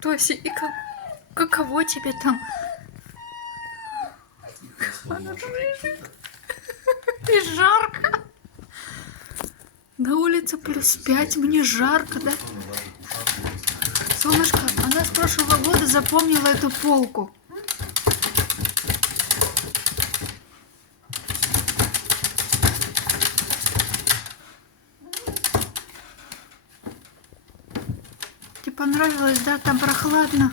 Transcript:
Тося, и каково тебе там? И жарко. На улице +5, мне жарко, да? Солнышко, она с прошлого года запомнила эту полку. Тебе понравилось, да? Там прохладно.